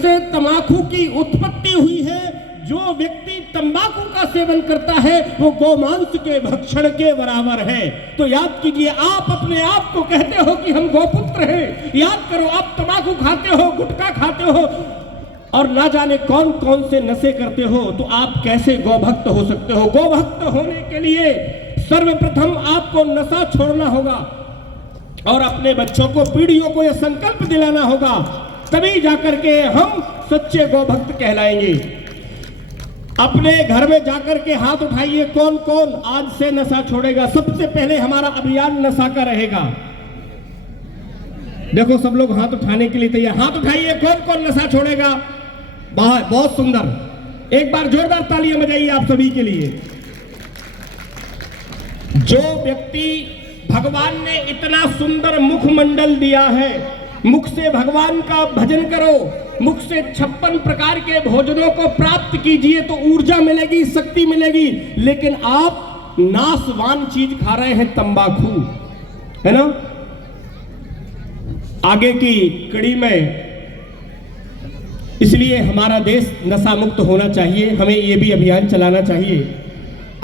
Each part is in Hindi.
से तंबाकू की उत्पत्ति हुई है। जो व्यक्ति तंबाकू का सेवन करता है वो गोमांस के भक्षण के बराबर है। तो याद कीजिए, आप अपने आप को कहते हो कि हम गोपुत्र हैं। याद करो, आप तंबाकू खाते हो, गुटखा खाते हो और ना जाने कौन कौन से नशे करते हो, तो आप कैसे गोभक्त हो सकते हो? गोभक्त होने के लिए सर्वप्रथम आपको नशा छोड़ना होगा और अपने बच्चों को, पीढ़ियों को यह संकल्प दिलाना होगा, तभी जाकर के हम सच्चे गोभक्त कहलाएंगे। अपने घर में जाकर के हाथ उठाइए, कौन कौन आज से नशा छोड़ेगा। सबसे पहले हमारा अभियान नशा का रहेगा। देखो, सब लोग हाथ उठाने के लिए तैयार। हाथ उठाइए, कौन कौन नशा छोड़ेगा। बहुत सुंदर, एक बार जोरदार तालियां बजाइए आप सभी के लिए। जो व्यक्ति, भगवान ने इतना सुंदर मुखमंडल दिया है, मुख से भगवान का भजन करो, मुख से 56 प्रकार के भोजनों को प्राप्त कीजिए तो ऊर्जा मिलेगी, शक्ति मिलेगी। लेकिन आप नाशवान चीज खा रहे हैं, तंबाकू, है ना। आगे की कड़ी में इसलिए हमारा देश नशा मुक्त होना चाहिए, हमें ये भी अभियान चलाना चाहिए।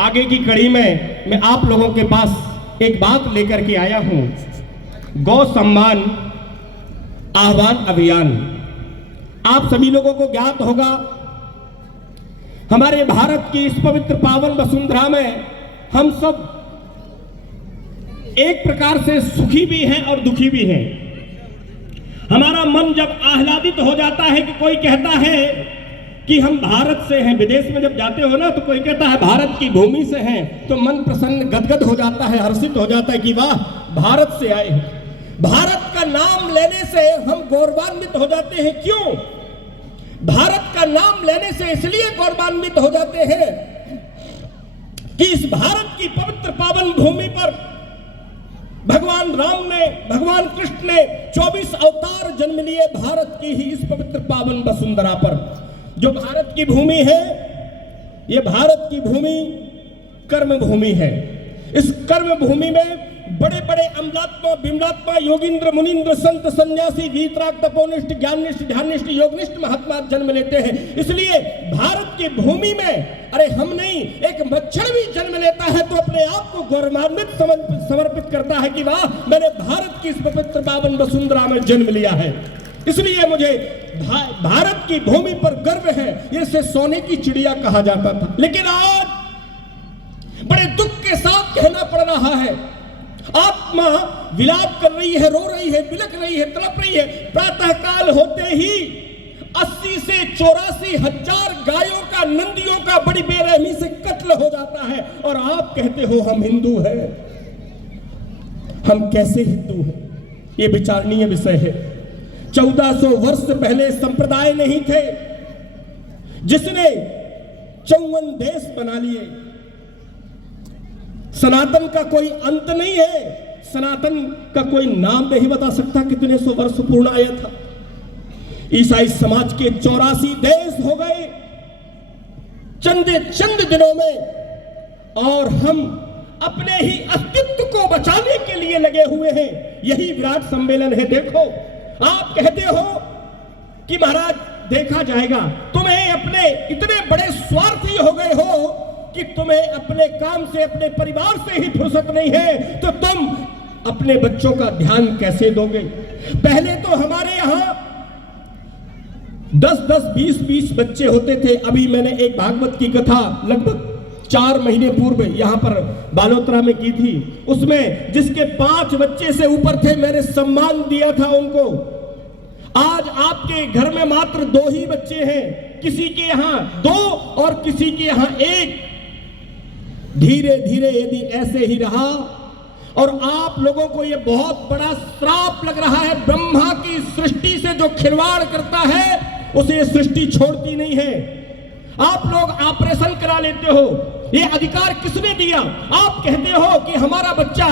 आगे की कड़ी में मैं आप लोगों के पास एक बात लेकर के आया हूं, गौ सम्मान आह्वान अभियान। आप सभी लोगों को ज्ञात होगा, हमारे भारत की इस पवित्र पावन वसुंधरा में हम सब एक प्रकार से सुखी भी हैं और दुखी भी हैं। हमारा मन जब आह्लादित हो जाता है कि कोई कहता है कि हम भारत से हैं, विदेश में जब जाते हो ना तो कोई कहता है भारत की भूमि से हैं, तो मन प्रसन्न गदगद हो जाता है, हर्षित हो जाता है कि वाह, भारत से आए हैं। भारत का नाम लेने से हम गौरवान्वित हो जाते हैं। क्यों? भारत का नाम लेने से इसलिए गौरवान्वित हो जाते हैं कि इस भारत की पवित्र पावन भूमि पर भगवान राम ने, भगवान कृष्ण ने 24 अवतार जन्म लिए भारत की ही इस पवित्र पावन वसुंधरा पर। जो भारत की भूमि है, ये भारत की भूमि कर्म भूमि है। इस कर्म भूमि में बड़े बड़े अमलात्मा, विमलात्मा, योगिंद्र, मुनिंद्र, संत, सन्यासी, वीतराग, तपोनिष्ठ, ज्ञाननिष्ठ, ध्याननिष्ठ, योगनिष्ठ महात्मा जन्म लेते हैं। इसलिए भारत की भूमि में, अरे हम नहीं, एक मच्छर भी जन्म लेता है तो अपने आप को गौरवान्वित समर्पित करता है कि वाह, मैंने भारत की इस पवित्र पावन वसुंधरा में जन्म लिया है। इसलिए मुझे भारत की भूमि पर गर्व है। इसे सोने की चिड़िया कहा जाता था, लेकिन आज बड़े दुख के साथ कहना पड़ रहा है, आत्मा विलाप कर रही है, रो रही है, बिलक रही है, तड़प रही है। प्रातः काल होते ही 80 से 84 हजार गायों का, नंदियों का बड़ी बेरहमी से कत्ल हो जाता है और आप कहते हो हम हिंदू हैं। हम कैसे हिंदू हैं? ये विचारणीय विषय है। 1400 वर्ष पहले संप्रदाय नहीं थे जिसने 54 देश बना लिए। सनातन का कोई अंत नहीं है, सनातन का कोई नाम नहीं बता सकता कितने सौ वर्ष पूर्ण आया था। ईसाई समाज के 84 देश हो गए चंद दिनों में, और हम अपने ही अस्तित्व को बचाने के लिए लगे हुए हैं। यही विराट सम्मेलन है। देखो, आप कहते हो कि महाराज देखा जाएगा, तुम्हें अपने इतने बड़े स्वार्थी हो गए हो कि तुम्हें अपने काम से, अपने परिवार से ही फुर्सत नहीं है, तो तुम अपने बच्चों का ध्यान कैसे दोगे? पहले तो हमारे यहां 10-10, 20-20 बच्चे होते थे। अभी मैंने एक भागवत की कथा लगभग 4 महीने पूर्व यहां पर बालोतरा में की थी। उसमें जिसके 5 बच्चे से ऊपर थे, मैंने सम्मान दिया था उनको। आज आपके घर में मात्र 2 ही बच्चे हैं, किसी के यहां 2 और किसी के यहां 1। धीरे धीरे यदि ऐसे ही रहा, और आप लोगों को यह बहुत बड़ा श्राप लग रहा है, ब्रह्मा की सृष्टि से जो खिलवाड़ करता है उसे सृष्टि छोड़ती नहीं है। आप लोग ऑपरेशन करा लेते हो, ये अधिकार किसने दिया? आप कहते हो कि हमारा बच्चा,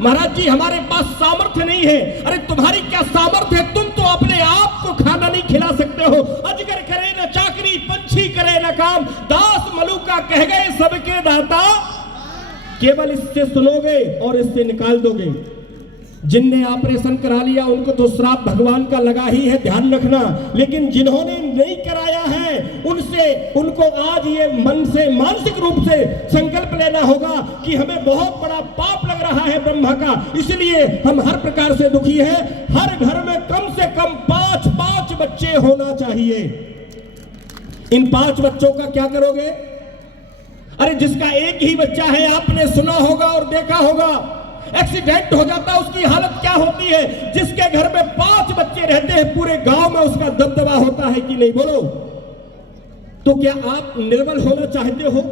महाराज जी हमारे पास सामर्थ्य नहीं है। अरे तुम्हारी क्या सामर्थ्य है? तुम तो अपने आप को खाना नहीं खिला सकते हो। अजगर करे न चाकरी, पंछी करे न काम, दास मलूका कह गए सबके दाता। केवल इससे सुनोगे और इससे निकाल दोगे। जिनने ऑपरेशन करा लिया उनको तो श्राप भगवान का लगा ही है, ध्यान रखना। लेकिन जिन्होंने नहीं कराया है उनको आज ये मन से मानसिक रूप से संकल्प लेना होगा कि हमें बहुत बड़ा पाप लग रहा है ब्रह्मा का, इसलिए हम हर प्रकार से दुखी हैं। हर घर में कम से कम 5 बच्चे होना चाहिए। इन 5 बच्चों का क्या करोगे? अरे जिसका एक ही बच्चा है, आपने सुना होगा और देखा होगा, एक्सीडेंट हो जाता है उसकी हालत क्या होती है। जिसके घर में 5 बच्चे रहते हैं पूरे गांव में उसका दबदबा होता है कि नहीं, बोलो? तो क्या आप निर्बल होना चाहते हो?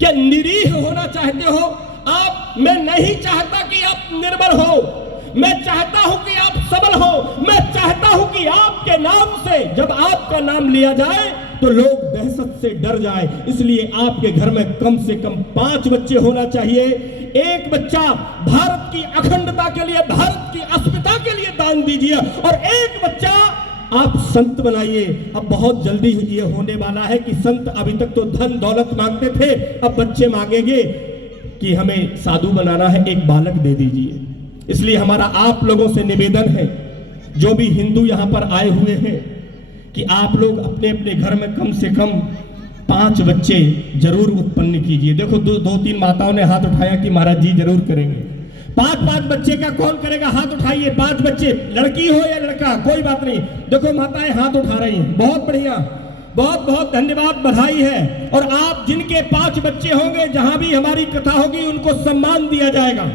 क्या निरीह होना चाहते हो आप? मैं नहीं चाहता कि आप निर्बल हो, मैं चाहता हूं कि आप सबल हो। मैं चाहता हूं कि आपके नाम से जब आपका नाम लिया जाए तो लोग दहशत से डर जाए। इसलिए आपके घर में कम से कम 5 बच्चे होना चाहिए। एक बच्चा भारत की अखंडता के लिए, भारत की अस्मिता के लिए दान दीजिए, और एक बच्चा आप संत बनाइए। अब बहुत जल्दी ये होने वाला है कि संत अभी तक तो धन दौलत मांगते थे, अब बच्चे मांगेंगे कि हमें साधु बनाना है, एक बालक दे दीजिए। इसलिए हमारा आप लोगों से निवेदन है, जो भी हिंदू यहाँ पर आए हुए हैं, कि आप लोग अपने अपने घर में कम से कम 5 बच्चे जरूर उत्पन्न कीजिए। देखो 2-3 माताओं ने हाथ उठाया कि महाराज जी जरूर करेंगे। 5 बच्चे का कौन करेगा? हाथ उठाइए। 5 बच्चे, लड़की हो या लड़का, कोई बात नहीं। देखो माताएं हाथ उठा रही हैं, बहुत बढ़िया, बहुत बहुत धन्यवाद, बधाई है। और आप जिनके 5 बच्चे होंगे, जहां भी हमारी कथा होगी उनको सम्मान दिया जाएगा।